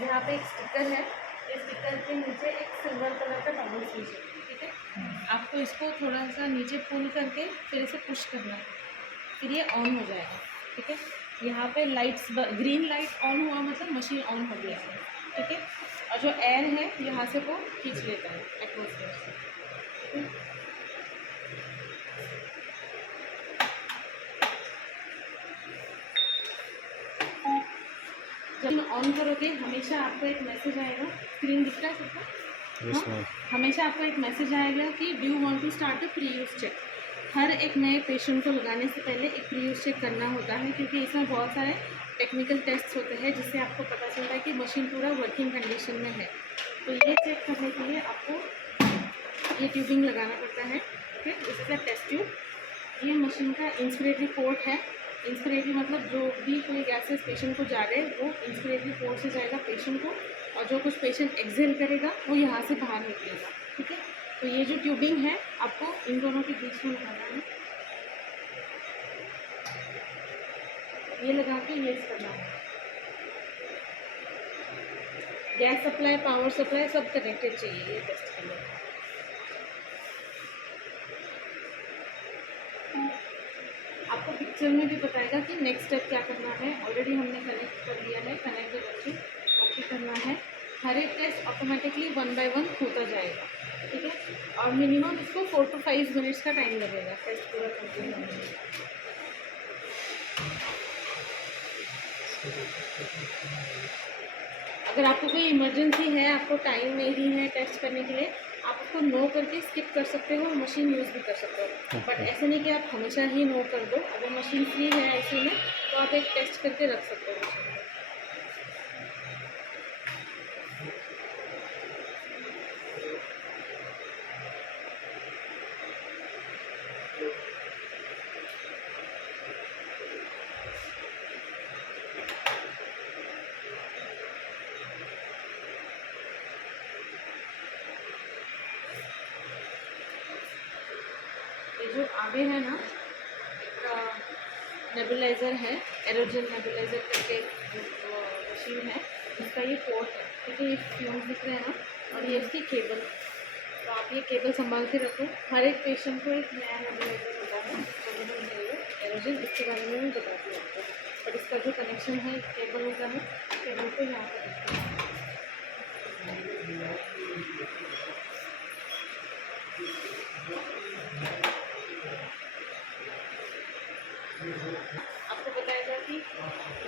यहाँ पे एक स्टिकर है, इस स्टिकर के नीचे एक सिल्वर कलर का डबल स्विच है, ठीक है। आपको इसको थोड़ा सा नीचे पुल करके फिर इसे पुश करना है, फिर ये ऑन हो जाएगा, ठीक है। यहाँ पे लाइट्स ग्रीन लाइट ऑन हुआ मतलब मशीन ऑन हो गया है, ठीक है। और जो एयर है यहाँ से वो खींच लेता है एटमॉस्फेयर से, ठीक है। जब ऑन करोगे हमेशा आपको एक मैसेज आएगा, स्क्रीन दिख रहा है सबका? हाँ, हमेशा आपको एक मैसेज आएगा कि do you want to start a pre use check. हर एक नए पेशेंट को लगाने से पहले एक प्री यूज चेक करना होता है, क्योंकि इसमें बहुत सारे टेक्निकल टेस्ट होते हैं जिससे आपको पता चलता है कि मशीन पूरा वर्किंग कंडीशन में है। तो ये चेक करने के लिए आपको ये ट्यूबिंग लगाना पड़ता है, ठीक है। This is a test tube. ये मशीन का इंस्पिरेटरी पोर्ट है। इंस्पिरेटरी मतलब जो भी कोई गैसेस पेशेंट को जा रहे हैं वो इंस्पिरेटरी पोर्ट से जाएगा पेशेंट को, और जो कुछ पेशेंट एक्सेल करेगा वो यहाँ से बाहर निकलेगा, ठीक है। तो ये जो ट्यूबिंग है आपको इन दोनों के बीच में लगाना है, ये लगा के ये करना है। गैस सप्लाई, पावर सप्लाई सब कनेक्टेड चाहिए ये टेस्ट के लिए। आपको पिक्चर में भी बताएगा कि नेक्स्ट स्टेप क्या करना है। ऑलरेडी हमने कनेक्ट कर लिया है, कनेक्ट करके आपको करना है। हर एक टेस्ट ऑटोमेटिकली 1 बाय 1 होता जाएगा, ठीक है। और मिनिमम इसको 4 to 5 मिनट्स का टाइम लगेगा टेस्ट पूरा करते हुए। अगर आपको कोई इमरजेंसी है, आपको टाइम नहीं है टेस्ट करने के लिए, आप उसको नो करके स्किप कर सकते हो, मशीन यूज़ भी कर सकते हो। बट ऐसे नहीं कि आप हमेशा ही नो कर दो। अगर मशीन फ्री है ऐसे में तो आप एक टेस्ट करके रख सकते हो मशीन को। ये जो आगे है ना, एक नेबुलाइज़र है, एरोजन नेबुलाइज़र करके मशीन है, इसका ये पोर्ट है, ठीक है। ये फ्यूज दिख रहे हैं ना, और ये इसकी केबल। तो आप ये केबल संभाल के रखो। हर एक पेशेंट को एक नया नेबुलाइज़र होता है एरोजन, इसके बारे में मैं बताती हूँ आपको। बट इसका जो कनेक्शन है केबल होता है, केबल को यहाँ पर रखते हैं। आपको बताएगा कि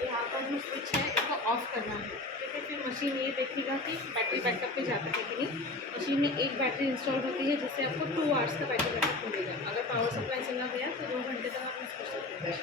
यहाँ का जो स्विच है इसको ऑफ करना है, ठीक है। फिर मशीन ये देखेगा कि बैटरी बैकअप पे जाता है कि नहीं। मशीन में एक बैटरी इंस्टॉल होती है जिससे आपको 2 आवर्स का बैटरी बैकअप मिलेगा। अगर पावर सप्लाई चला गया तो 2 घंटे तक आप यूज़ कर सकते हैं।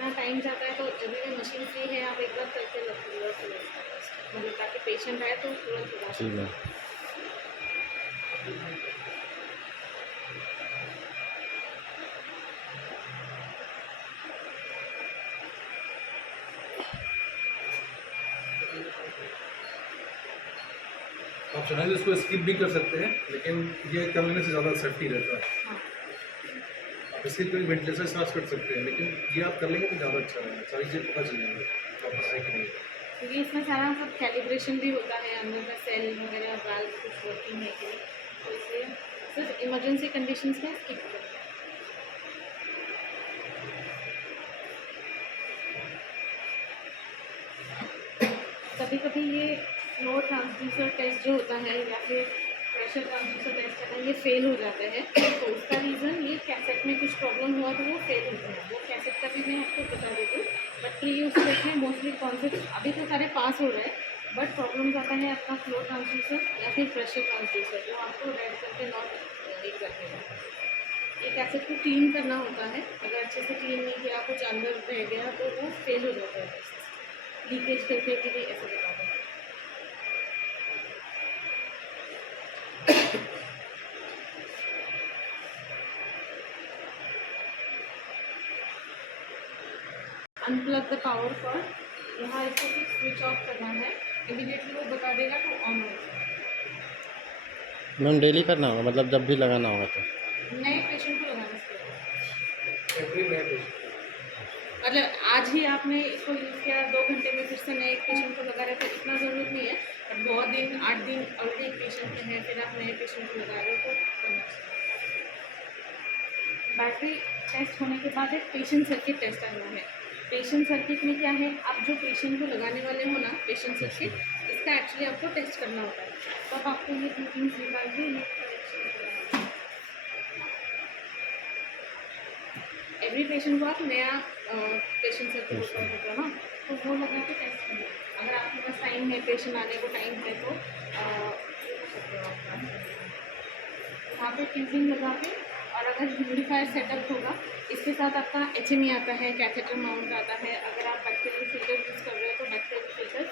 ना टाइम जाता है तो जब भी मशीन फ्री है आप एक बार करके रखिएगा, मतलब ताकि पेशेंट आए तो तुरंत लगा सकते हैं। आप चाहें तो इसको स्किप भी कर सकते हैं, लेकिन ये कर लेने से ज़्यादा सेफ्टी रहता है। हाँ, आप इसके कोई वेंटिलेशन स्टार्ट कर सकते हैं, लेकिन ये आप कर लेंगे तो ज़्यादा अच्छा रहेगा, सारी चीज़ें पता चल जाएंगी वापस है कि नहीं। क्योंकि इसमें सारा सब कैलिब्रेशन भी होता है, अंदर का सेल वगैरह वाल्व कुछ वर्किंग है कि नहीं, तो इसलिए सिर्फ इमरजेंसी कंडीशंस में स्किप करते हैं। कभी कभी ये फ्लो ट्रांसड्यूसर टेस्ट जो होता है या फिर प्रेशर ट्रांसड्यूसर टेस्ट होता है, ये फेल हो जाते हैं। तो उसका रीज़न ये कैसेट में कुछ प्रॉब्लम हुआ तो वो फेल होते हैं। वो कैसेट का भी मैं आपको बता देती हूँ। बट प्री यूज टेस्ट में मोस्टली कॉन्सेप्ट अभी तो सारे पास हो रहे हैं, बट प्रॉब्लम्स आता है आपका फ्लो ट्रांसड्यूसर या फिर प्रेशर ट्रांसड्यूसर, जो आपको रेड करके नॉट एक रखेगा। ये कैसेट को क्लीन करना होता है। अगर अच्छे से क्लीन नहीं किया, कुछ अंदर रह गया तो वो फेल हो जाता है। लीकेज करके कि भी ऐसे बता दें। Unplug the power cord. यहाँ इसको कुछ स्विच ऑफ करना है, इमीडिएटली वो बता देगा तो ऑन हो जाएगा। मैम डेली करना होगा, मतलब जब भी लगाना होगा तो? नए पेशेंट को लगाने से पहले। एवरी नए पेशेंट मतलब आज ही आपने इसको यूज़ किया, 2 घंटे में फिर से नए पेशेंट को लगा रहे थे, इतना ज़रूरत नहीं है। बट बहुत दिन, 8 दिन ऑलरेडी एक पेशेंट में है, फिर आप नए पेशेंट को लगा रहे हो तो करना चाहिए। बैटरी टेस्ट होने के बाद एक पेशेंट सर्किट टेस्ट आना है। पेशेंट सर्किट में क्या है, आप जो पेशेंट को लगाने वाले हो ना पेशेंट सर्किट, इसका एक्चुअली आपको टेस्ट करना होता है। तो अब आपको ये 2 थिंग्स निकाल के ये कनेक्शन करना है। एवरी पेशेंट को आप नया पेशेंट सर्किट होता है ना, तो वो लगा के टेस्ट करना है। अगर आपके पास टाइम है, पेशेंट आने को टाइम है तो यहाँ पे ट्यूबिंग लगा के, और अगर ह्यूमिडिफायर सेटअप होगा, इसके साथ आपका HME आता है, कैथेटर माउंट आता है। अगर आप बैक्टीरियल फिल्टर यूज़ कर रहे हो तो बैक्टीरियल फिल्टर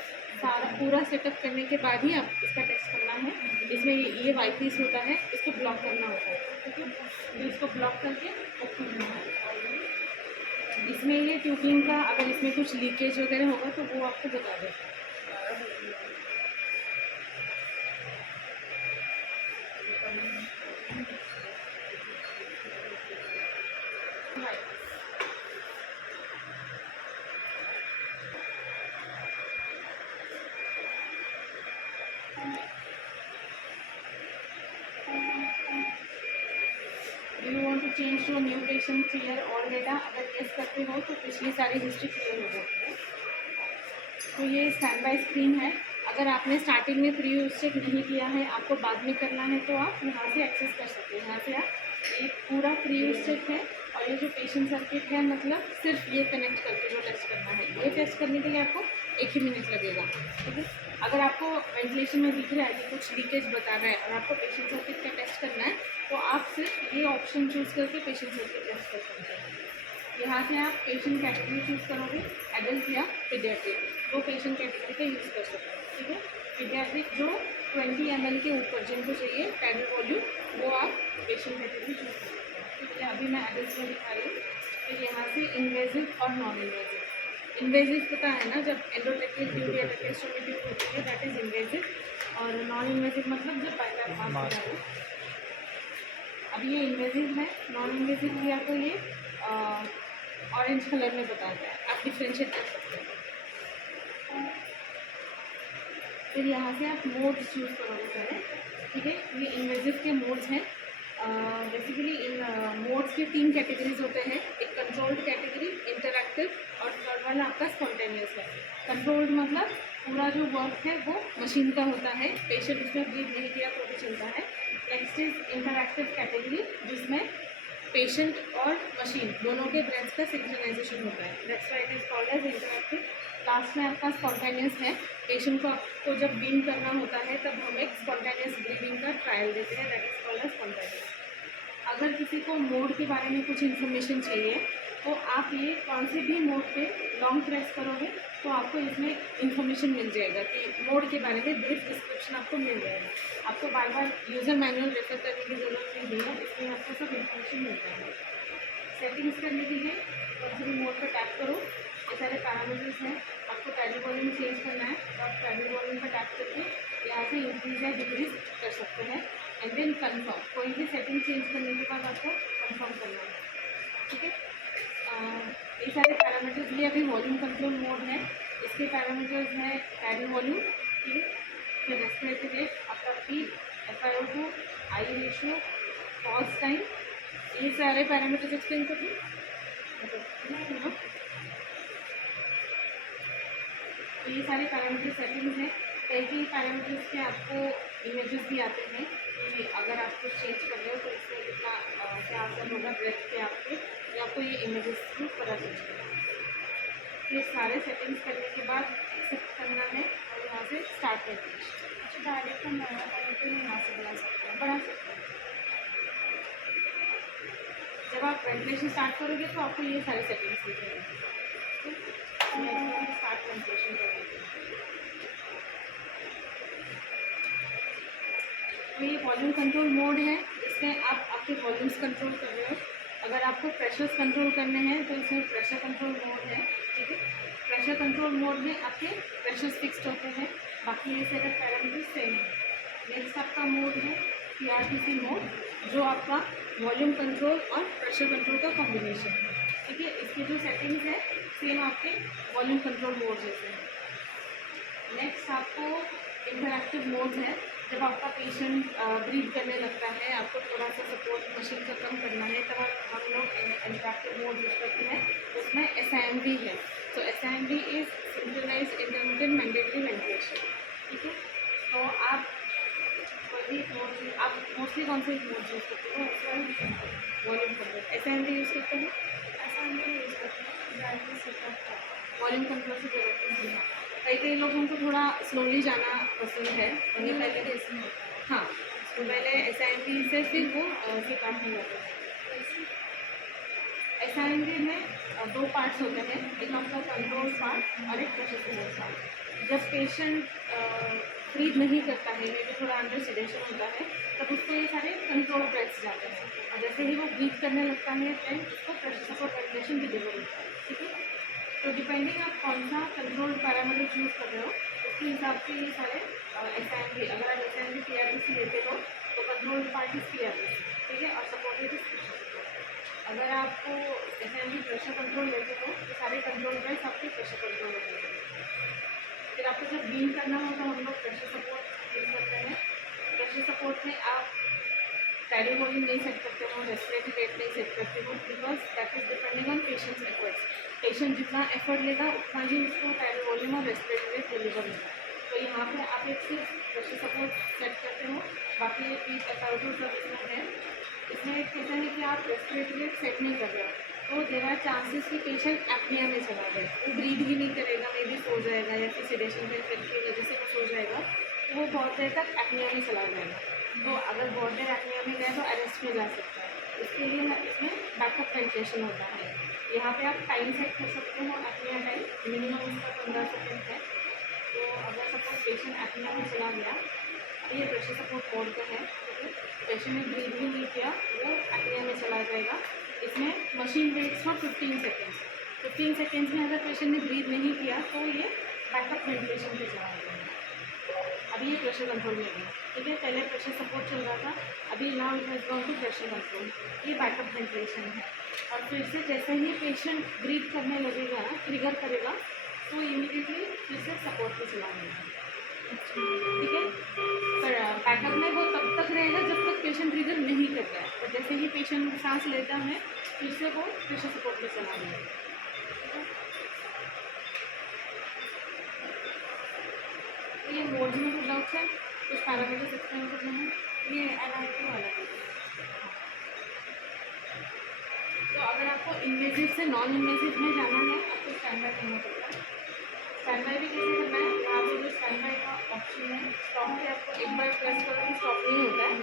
सारा पूरा सेटअप करने के बाद ही आप इसका टेस्ट करना है। इसमें ये वाई पीस होता है, इसको ब्लॉक करना होता है, ठीक है। तो इसको ब्लॉक करके ओपन करना है। इसमें ये ट्यूबिंग का अगर इसमें कुछ लीकेज वगैरह होगा तो वो आपको बता देगा। Do you want to change to a new patient, clear all data? अगर yes करते हो तो पिछली सारी हिस्ट्री क्लियर हो जाती है। तो ये स्टैंड बाय स्क्रीन है। अगर आपने स्टार्टिंग में प्री यूज चेक नहीं किया है, आपको बाद में करना है, तो आप यहाँ से एक्सेस कर सकते हैं। यहाँ से आप एक पूरा प्री यूज चेक है, और ये जो पेशेंट सर्किट है, मतलब सिर्फ ये कनेक्ट करके जो टेस्ट करना है, ये टेस्ट करने के लिए आपको 1 ही मिनट लगेगा, ठीक है। अगर आपको वेंटिलेशन में दिख रहा है कि कुछ लीकेज बता रहा है और आपको पेशेंट सर्किट का टेस्ट करना है, तो आप सिर्फ ये ऑप्शन चूज़ करके पेशेंट सर्किट टेस्ट कर सकते हैं। यहाँ से आप पेशेंट कैटेगरी चूज़ करोगे, एडल्ट या पीडियाट्रिक, दो पेशेंट कैटेगरी का यूज़ कर सकते हैं, ठीक है। पीडियाट्रिक जो 20 ml के ऊपर जिनको चाहिए पैडल वॉल्यूम, वो आप पेशेंट कैटेगरी चूज़ कर सकते हैं, ठीक है। अभी मैं एडल्ट में दिखा रही हूँ। फिर यहाँ से इन्वेजिव और नॉन इन्वेजिव। इन्वेजिव पता है ना, जब एंडोट्रेकियल ट्यूब या ट्रेकियोस्टोमी ट्यूब होती है, दैट इज इन्वेजिव। और नॉन इन्वेजिव मतलब जब बाइपास पास हो। अब ये इन्वेजिव है, नॉन इन्वेजिव भी आपको ये ऑरेंज कलर में बताता है, आप डिफ्रेंशिएट कर सकते हैं। फिर यहाँ से आप मोड्स चूज़ करोगे पहले, ठीक है। ये इन्वेजिव के मोड्स हैं। बेसिकली इन मोड्स के 3 कैटेगरीज होते हैं, एक कंट्रोल्ड कैटेगरी, इंटरैक्टिव, और थर्ड वाला आपका स्पॉन्टेनियस है। कंट्रोल्ड मतलब पूरा जो वर्क है वो मशीन का होता है, पेशेंट उसमें ब्रीथ नहीं किया तो भी चलता है। नेक्स्ट इज इंटरैक्टिव कैटेगरी, जिसमें पेशेंट और मशीन दोनों के ब्रेथ का सिंक्रोनाइजेशन होता है, that's why it is called as interactive. Last में आपका स्पॉन्टेनियस है। पेशेंट को आपको जब बीम करना होता है तब हम एक स्पॉन्टेनियस ब्रीदिंग का ट्रायल देते हैं, that is called as spontaneous. अगर किसी को मोड के बारे में कुछ इन्फॉर्मेशन चाहिए तो आप ये कौन से भी मोड पे लॉन्ग प्रेस करोगे तो आपको इसमें इन्फॉर्मेशन मिल जाएगा कि मोड के बारे में ब्रीफ डिस्क्रिप्शन आपको मिल जाएगा। आपको बार बार यूज़र मैनुअल रेफर करने की ज़रूरत नहीं है, इसमें आपको सब इन्फॉर्मेशन मिल जाएगा। सेटिंग्स करने के लिए कौन से भी मोड पर टैप करो, ये सारे पैरामीटर्स हैं। आपको पैडल वॉल्यूम चेंज करना है तो आप पैडल वॉल्यूम पर टैप करके यहाँ से इंक्रीज या डिक्रीज कर सकते हैं। एंड देन कन्फर्म, कोई भी सेटिंग चेंज करने के बाद आपको कन्फर्म करना है, ठीक है। ये सारे पैरामीटर्स, ये अभी वॉल्यूम कंट्रोल मोड है, इसके पैरामीटर्स हैं पैडल वॉल्यूम, ठीक है। फिर रेस्पिरेटरी रेट, आपका फीट, FiO2, आई रेशियो, पॉज टाइम, ये सारे पैरामीटर्स एक्सप्लेन कर दूँ। तो ये सारे पैरामीटर सेटिंग्स हैं। कई पैरामीटर्स के आपको इमेजेस भी आते हैं कि अगर आप कुछ चेंज कर रहे हो तो इसमें कितना क्या असर होगा ब्रेथ पे आपके, या आपको ये इमेजेस थ्रू पता चलेगा। ये सारे सेटिंग्स करने के बाद एक्सेप्ट करना है और यहाँ से स्टार्ट वेंटिलेशन। अच्छा, डायरेक्ट हम यहाँ से बढ़ा सकते हैं। जब आप वेंटिलेशन स्टार्ट करोगे तो आपको ये सारे सेटिंग्स दिखेंगे। स्टार्ट वेंटिलेशन करेंगे तो ये वॉल्यूम कंट्रोल मोड है, इसमें आप आपके वॉल्यूम्स कंट्रोल कर रहे हो। अगर आपको प्रेशर्स कंट्रोल करने हैं तो इसमें प्रेशर कंट्रोल मोड है, ठीक है। प्रेशर कंट्रोल मोड में आपके प्रेशर्स फिक्स्ड होते हैं, बाकी ये सारे पैरामीटर्स सेम है। नेक्स्ट आपका मोड है PRTC मोड, जो आपका वॉल्यूम कंट्रोल और प्रेशर कंट्रोल का कॉम्बिनेशन है, ठीक है। इसकी जो सेटिंग्स है सेम आपके वॉल्यूम कंट्रोल मोड जैसे है। नेक्स्ट आपको इंटरैक्टिव मोड है, जब आपका पेशेंट ब्रीथ करने लगता है, आपको थोड़ा सा सपोर्ट मशीन का कम करना है, तब हम लोग इंटरैक्टिव मोड यूज करते हैं। उसमें SIMV है, तो SIMV is synchronised intermittent mandatory ventilation, ठीक है। तो आप कोई भी मोड, आप मोस्टली कौन से मोड यूज़ करते हो? वॉल्यूम कंट्रोल SIMV यूज़ करते हैं, SIMV यूज़ करते हैं, वॉल्यूम कंट्रोल से डायरेक्टली। कई लोगों को थोड़ा स्लोली जाना पसंद है, उन्हें पहले हाँ, तो पहले SIMV से फिर वो CPAP में जाते हैं। SIMV में 2 पार्ट्स होते हैं, एक आपका कंट्रोल पार्ट और एक प्रेशर सपोर्ट पार्ट। जब पेशेंट ब्रीथ नहीं करता है, मे भी थोड़ा अंडर सिडेशन होता है, तब उसको ये सारे कंट्रोल ब्रेथ्स जाते हैं, और जैसे ही वो ब्रीथ करने लगता है देन उसको प्रेशर सपोर्ट वेंटिलेशन डिलीवर होता है, ठीक है। तो डिपेंडिंग आप कौन सा कंट्रोल पैरामीटर चूज़ कर रहे हो, उसके हिसाब से ये सारे SIMV, अगर आप SIMV PRTC लेते हो तो कंट्रोल पार्ट इज PRTC, ठीक है, और सपोर्ट इज प्रेशर सपोर्ट। अगर आपको SIMV प्रेशर कंट्रोल लेते हो तो सारे कंट्रोल ब्रेथ्स आपके प्रेशर कंट्रोल होते हैं। फिर आपको जब ब्रीथ करना हो तो हम लोग प्रेशर सपोर्ट यूज़ करते हैं। प्रेशर सपोर्ट में आप टाइडल वॉल्यूम नहीं सेट करते हो, रेस्पिरेटरी रेट नहीं सेट करते हो, because that is depending on patients efforts. Patient जितना एफर्ट लेगा उतना ही उसको टाइडल वॉल्यूम और रेस्पिरेटरी रेट डिलीवर होगा। तो यहाँ पे आप एक सिर्फ प्रेशर सपोर्ट सेट करते हो, बाकी ये पीस SRO सब इसमें है। इसमें एक कैसा है कि आप रेस्पिरेटरी रेट सेट नहीं कर रहे हो, तो देर आर चांसेस कि पेशेंट एपनिया में चला जाए, वो ब्रीथ ही नहीं करेगा, मे भी सो जाएगा, या फिर सिडेशन के इफेक्ट की वजह से वो सो जाएगा, तो वो बहुत देर तक एपनिया में चला जाएगा। तो अगर बहुत देर एपनिया में गए तो अरेस्ट में जा सकता है। इसके लिए इसमें बैकअप वेंटिलेशन होता है। यहाँ पे आप टाइम सेट कर सकते हो, एपनिया टाइम मिनिमम उसका 15 सेकेंड है। तो अगर सपोज पेशेंट एपनिया में चला गया, ये प्रेशर सपोर्ट मोड पे है, ठीक है, पेशेंट ने ब्रीथ भी नहीं किया, वो एपनिया में चला जाएगा। इसमें machine waits for 15 seconds. 15 seconds में अगर पेशेंट ने ब्रीथ नहीं किया तो ये बैकअप वेंटिलेशन पे चला जाएगा। अभी ये प्रेशर कंट्रोल में है, ठीक है, पहले प्रेशर सपोर्ट चल रहा था, अभी now it has gone to pressure control, ये बैकअप वेंटिलेशन है। और फिर से जैसे ही पेशेंट ब्रीथ करने लगेगा, ट्रिगर करेगा, तो इमीडिएटली फिर से सपोर्ट पे चला जाएगा, ठीक है। पर बैकअप में वो तब तक रहेगा जब तक पेशेंट ट्रिगर नहीं करता है, और जैसे ही पेशेंट सांस लेता है फिर से वो प्रेशर सपोर्ट पे चला जाएगा, ठीक है। तो ये मोड में कुछ डाउट्स है, कुछ पैरामीटर्स एक्सप्लेन करना है, ये NIT वाला है। तो अगर आपको इन्वेजिव से नॉन इन्वेजिव में जाना है, आपको स्टैंड बाय करना पड़ता है। स्टैंड बाय भी कैसे करना है, यहाँ पे जो स्टैंड बाय का ऑप्शन है, स्टॉप पे आपको एक बार प्रेस करो तो स्टॉप नहीं होता है,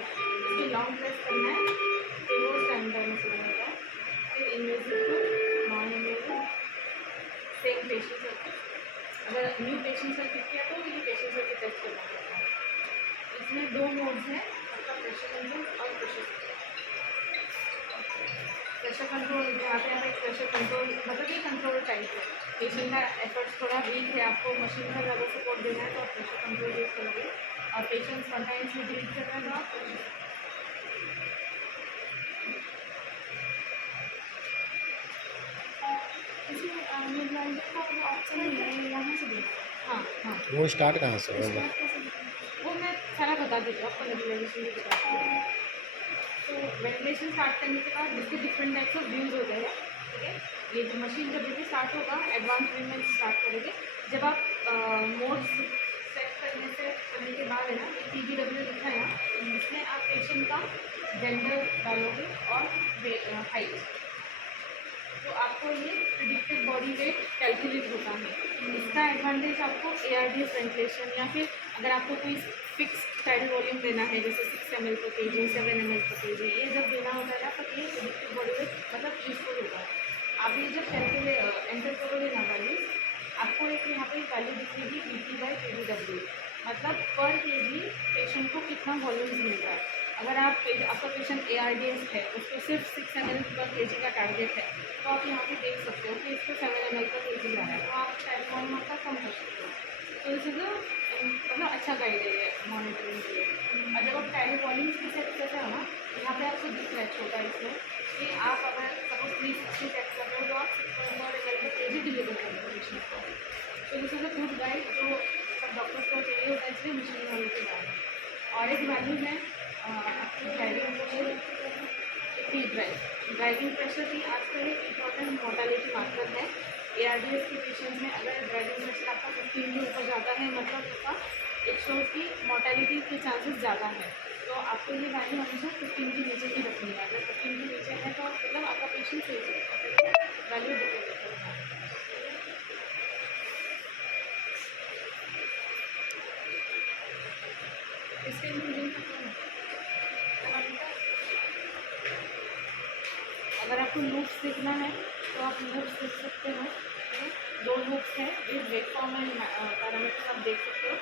इसके लॉन्ग प्रेस करना है, फिर वो स्टैंड बाय में चला जाता है। फिर invasive to non invasive, same patient circuit. अगर न्यू पेशेंट सर्किट किया तो ये पेशेंट सर्किट टेस्ट करना पड़ता है। इसमें 2 मोड्स हैं, आपका प्रेशर कंट्रोल और प्रेशर कंट्रोल। जहाँ पे आप एक प्रेशर कंट्रोल, मतलब ये कंट्रोल टाइप है, पेशेंट का एफर्ट्स थोड़ा वीक है, आपको मशीन का ज़्यादा सपोर्ट देना है तो आप प्रेशर कंट्रोल यूज़ करोगे, और पेशेंट समटाइम्स में ब्रीथ कर रहा है तो आप ऑप्शन नहीं है, यहाँ से देखो। हाँ हाँ, वो स्टार्ट कहाँ से होगा? वो मैं सारा बता देती हूँ आपको, वेंटिलेशन भी बता देती हूँ। तो वेंटिलेशन स्टार्ट करने के बाद इसके डिफरेंट टाइप्स ऑफ व्यूज़ होते हैं, ठीक है। ये जो मशीन जब भी स्टार्ट होगा, एडवांस व्यू में स्टार्ट करेंगे। जब आप मोड सेट करने के बाद है ना, ये TBW लिखा है ना, इसमें आप पेशेंट का जेंडर डालोगे और हाइट, तो आपको ये प्रिडिक्टेड बॉडी वेट कैलकुलेट होता है। इसका एडवांटेज आपको ARDS वेंटिलेशन, या फिर अगर आपको कोई फिक्स टाइडल वॉल्यूम देना है, जैसे 6 ml per kg, 7 ml per kg, ये जब देना होता है तो ये प्रिडिक्टेड बॉडी वेट मतलब यूजफुल होता है। आप ये जब कैलकुलेट एंटर करोगे ना वैल्यू, आपको एक यहाँ पे वैल्यू दिखेगी BP/kgW, मतलब पर kg पेशेंट को कितना वॉल्यूम्स मिल रहा है। अगर आपका पेशेंट ARDS है, उसको सिर्फ 6 ml per 16 kg का टारगेट है, तो आप यहाँ पे देख सकते हो कि इसको 7 ml का kg जा रहा है, तो आप टाइफॉइड मात्रा कम कर सकते हो। तो इस मतलब अच्छा गाइड है ये मॉनिटरिंग के लिए। और जब आप टाइफॉइड किसी अच्छे से हो ना, यहाँ पे आपको दिख रहा है छोटा इसमें कि आप अगर सपोज 360 चेक कर रहे हो तो आप 6.4 ml का kg डिलीवर कर रहे हो पेशेंट को। तो this is a good guide जो सब डॉक्टर्स को चाहिए होता है, इसलिए मशीन वाले के बारे में। और एक वैल्यू है आपकी ड्राइविंग ड्राइविंग प्रेशर भी आजकल एक इम्पॉर्टेंट मोर्टेलिटी मार्कर है। ARDS के पेशेंट्स में अगर ड्राइविंग प्रेशर आपका 15 के ऊपर जाता है, मतलब उसका एक शो की मोर्टेलिटी के चांसेस ज़्यादा है। तो आपको ये वैल्यू हमेशा 15 के नीचे ही रखनी है। अगर 15 के नीचे है तो मतलब आपका पेशेंट सही है, वैल्यू डिपेंड करता है। इससे इंक्लूडिंग अगर आपको लूप्स देखना है तो आप लूप्स देख सकते हो। 2 लूप्स हैं, ये वेव फॉर्म एंड पैरामीटर्स आप देख सकते हो।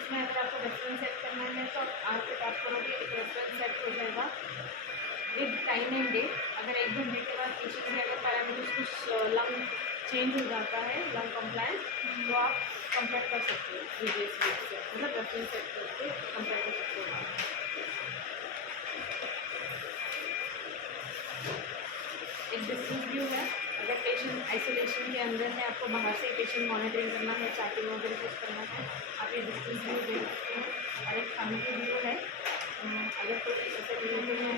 इसमें अगर आपको रेफरेंस सेट करना है तो आप टैप करोगे, एक रेफरेंस सेट हो जाएगा विद टाइम एंड डे। अगर 1 घंटे के बाद पेशेंट में अगर पैरामीटर्स कुछ लंग चेंज हो जाता है, लंग कंप्लायंस, तो आप कंपेयर कर सकते हो प्रीवियस वीक से, मतलब रेफरेंस सेट करके कंपेयर कर सकते हो। एक डिस्टेंस व्यू है, अगर पेशेंट आइसोलेशन के अंदर है, आपको बाहर से पेशेंट मॉनिटरिंग करना है, चार्टिंग वगैरह कुछ करना है, आप ये डिस्टेंस व्यू देख सकते हैं। और एक फैमिली व्यू है, अगर कोई ऐसे रिलेटिव है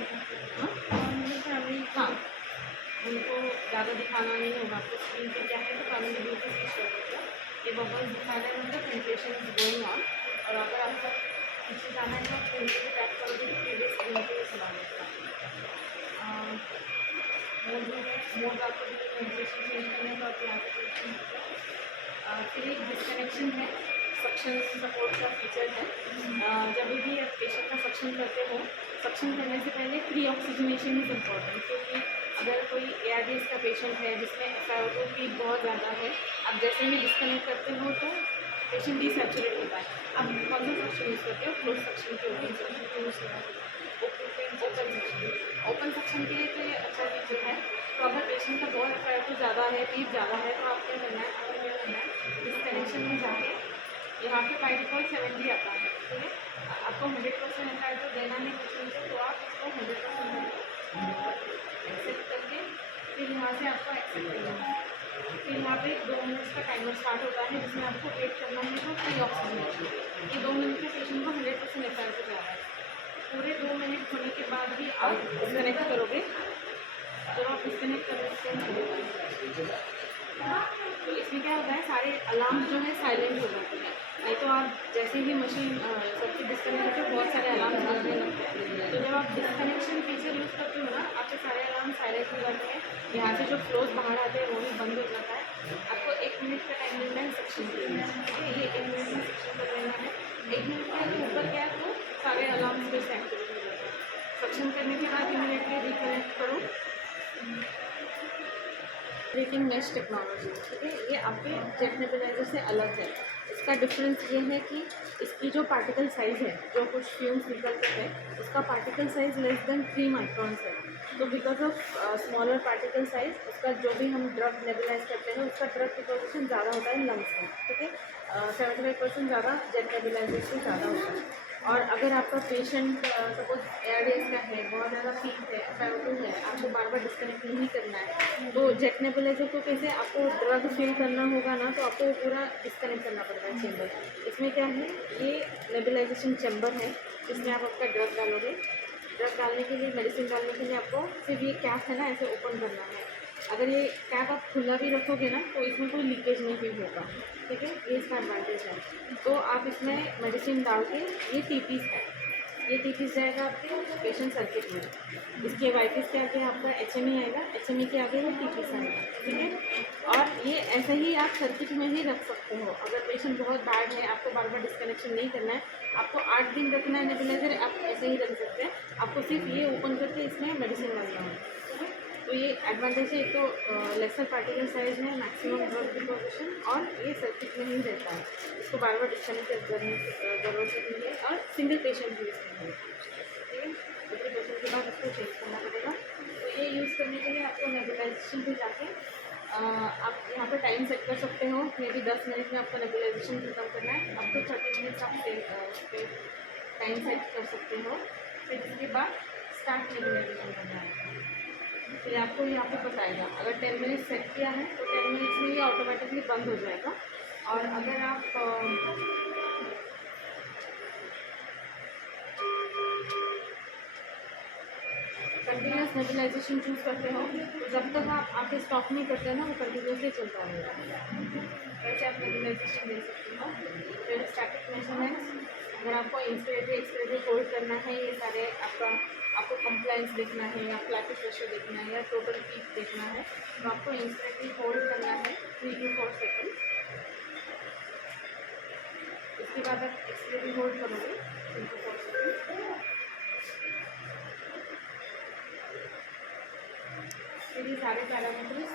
फैमिली, हाँ, उनको ज़्यादा दिखाना नहीं होगा, आपको स्क्रीन पे क्या है तो फैमिली व्यू को स्विच कर सकते हो। ये बबल्स दिखा रहे हैं, मतलब वेंटिलेशन इज गोइंग ऑन। और अगर आपको पीछे जाना है तो आप स्क्रीन पे टैप करोगे तो प्रीवियस स्क्रीन पे चला जाएगा। मोड जो है, मोड आपको वेंटिलेशन चेंज करने का, आप यहाँ पे चेंज कर सकते हो। फिर एक डिस्कनेक्शन है, सक्शन सपोर्ट का फीचर है। जब भी आप पेशेंट का सक्शन करते हो, सक्शन करने से पहले प्री ऑक्सीजनेशन इज़ इम्पॉर्टेंट, क्योंकि अगर कोई ARDS का पेशेंट है जिसमें FiO2 की बहुत ज़्यादा है, आप जैसे ही डिस्कनेक्ट करते हो तो पेशेंट डिसैचुरेट होता है। आप कौन सा सक्शन यूज़ करते हो? क्लोज सक्शन के ओपन सक्शन के यूज़ करते हो? ओपन सक्शन के लिए तो ये अच्छा फीचर है। तो अगर पेशेंट का बहुत FiO2 ज़्यादा है, पीप ज़्यादा है, तो आप क्या करना है, आपको क्या करना है, डिस्कनेक्शन में जाके यहाँ पे बाई डिफ़ॉल्ट 70 आता है, ठीक है। आपको 100% FiO2 देना है पेशेंट को, तो आप उसको 100% एक्सेप्ट करके फिर यहाँ से आपको एक्सेप्ट करना है। फिर यहाँ पे 2 मिनट्स का टाइमर स्टार्ट होता है, जिसमें आपको वेट करना है तो फ्री ऑक्सीजनेशन। ये 2 मिनट में पेशेंट को 100% FiO2 जा रहा है। पूरे 2 मिनट होने के बाद भी आप डिस्कनेक्ट करोगे, जब आप डिस्कनेक्ट करोगे तो इसमें क्या होता है, सारे अलार्म जो है साइलेंट हो जाते हैं। नहीं तो आप जैसे ही मशीन सबसे डिस्कनेक्ट करते हो, बहुत सारे अलार्म बजने लगते हैं। तो जब आप डिस्कनेक्शन फीचर यूज़ करते हो ना, आपके सारे अलार्म साइलेंट हो जाते हैं, यहाँ से जो फ्लोज बाहर आते हैं वो भी बंद हो जाता है। आपको 1 मिनट का टाइम मिलता है सेक्शन के लिए, ठीक है। ये 1 मिनट में सेक्शन कर लेना है। 1 मिनट के ऊपर क्या है तो सारे अलार्म फिर से एक्टिवेट हो जाते हैं। सक्शन करने के बाद इमीडिएटली रिकनेक्ट करो। ब्रेकिंग मैश टेक्नोलॉजी, ठीक है, ये आपके जेट नेबुलाइजर से अलग है। इसका डिफरेंस ये है कि इसकी जो पार्टिकल साइज़ है, जो कुछ फ्यूम्स निकलते हैं, उसका particle size less than 3 microns है। तो because of smaller particle size, उसका जो भी हम ड्रग नेबुलाइज करते हैं, उसका ड्रग डिपोजिशन ज़्यादा होता है लंग्स में, ठीक है। 75% ज़्यादा जेट नेबुलाइजर से ज़्यादा होता है। और अगर आपका पेशेंट सपोज ARDS का है, बहुत ज़्यादा पीक है, FiO2 है, आपको बार बार डिस्कनेक्ट नहीं करना है, तो जेट नेबुलाइजर को कैसे आपको ड्रग फिल करना होगा ना, तो आपको पूरा डिस्कनेक्ट करना पड़ेगा चेम्बर। इसमें क्या है, ये नेबुलाइजेशन चैम्बर है, जिसमें आप आपका ड्रग डालोगे। ड्रग डालने के लिए, मेडिसिन डालने के लिए आपको सिर्फ ये कैप है ना, ऐसे ओपन करना है। अगर ये कैप आप खुला भी रखोगे ना, तो इसमें कोई लीकेज नहीं भी होगा, ठीक है। ये इसका एडवांटेज है। तो आप इसमें मेडिसिन डाल के, ये टीपीस है, ये टीपीस जाएगा आपके पेशेंट सर्किट में। इसके वाइपीस के आगे आपका HME आएगा, HME के आगे वो टीपीस आएगा, ठीक है। और ये ऐसे ही आप सर्किट में ही रख सकते हो। अगर पेशेंट बहुत बैड है, आपको बार बार डिस्कनेक्शन नहीं करना है, आपको 8 दिन रखना है नेबुलाइजर, आप ऐसे ही रख सकते हैं। आपको सिर्फ ये ओपन करके इसमें मेडिसिन डालना है, ठीक है। तो ये एडवांटेज है, एक तो लेसर पार्टिकल साइज है, मैक्सिमम ड्रग डिपोजिशन, और ये सर्किट में ही रहता है, इसको बार बार डिस्कनेक्ट करने की ज़रूरत नहीं है। और सिंगल पेशेंट भी इसमें है, ठीक है। दूसरे पेशेंट के बाद इसको चेंज करना पड़ेगा। तो ये ये यूज़ करने के लिए आपको नेबुलाइजेशन पे जाके आप यहाँ पर टाइम सेट कर सकते हो। मे बी 10 मिनट में आपको नेबुलाइजेशन खत्म करना है, अब तो 30 मिनट्स आप उस पर टाइम सेट कर सकते हो। फिर इसके बाद स्टार्ट नेबुलाइजेशन करना है। फिर आपको यहाँ पे बताएगा, अगर 10 मिनट सेट किया है तो 10 मिनट्स में ये ऑटोमेटिकली बंद हो जाएगा। और अगर आप कंटिन्यूस नेबुलाइजेशन चूज़ करते हो तो जब तक आप आके स्टॉप नहीं करते ना वो कंटिन्यूसली चलता रहेगा। वैसे आप नेबुलाइजेशन दे सकते हो। फिर स्टैटिक मेजरमेंट्स, अगर आपको इंस्पिरेटरी एक्सपिरेटरी होल्ड करना है, ये सारे आपको कंप्लाइंस देखना है या फ्लैट प्रेशर देखना है या टोटल पीक देखना है, तो आपको इंस्पिरेटरी होल्ड करना है 3 to 4 सेकेंड। इसके बाद आप एक्सपिरेटरी होल्ड करोगे 3 to 4 सेकेंड। फिर ये सारे पैरामीटर्स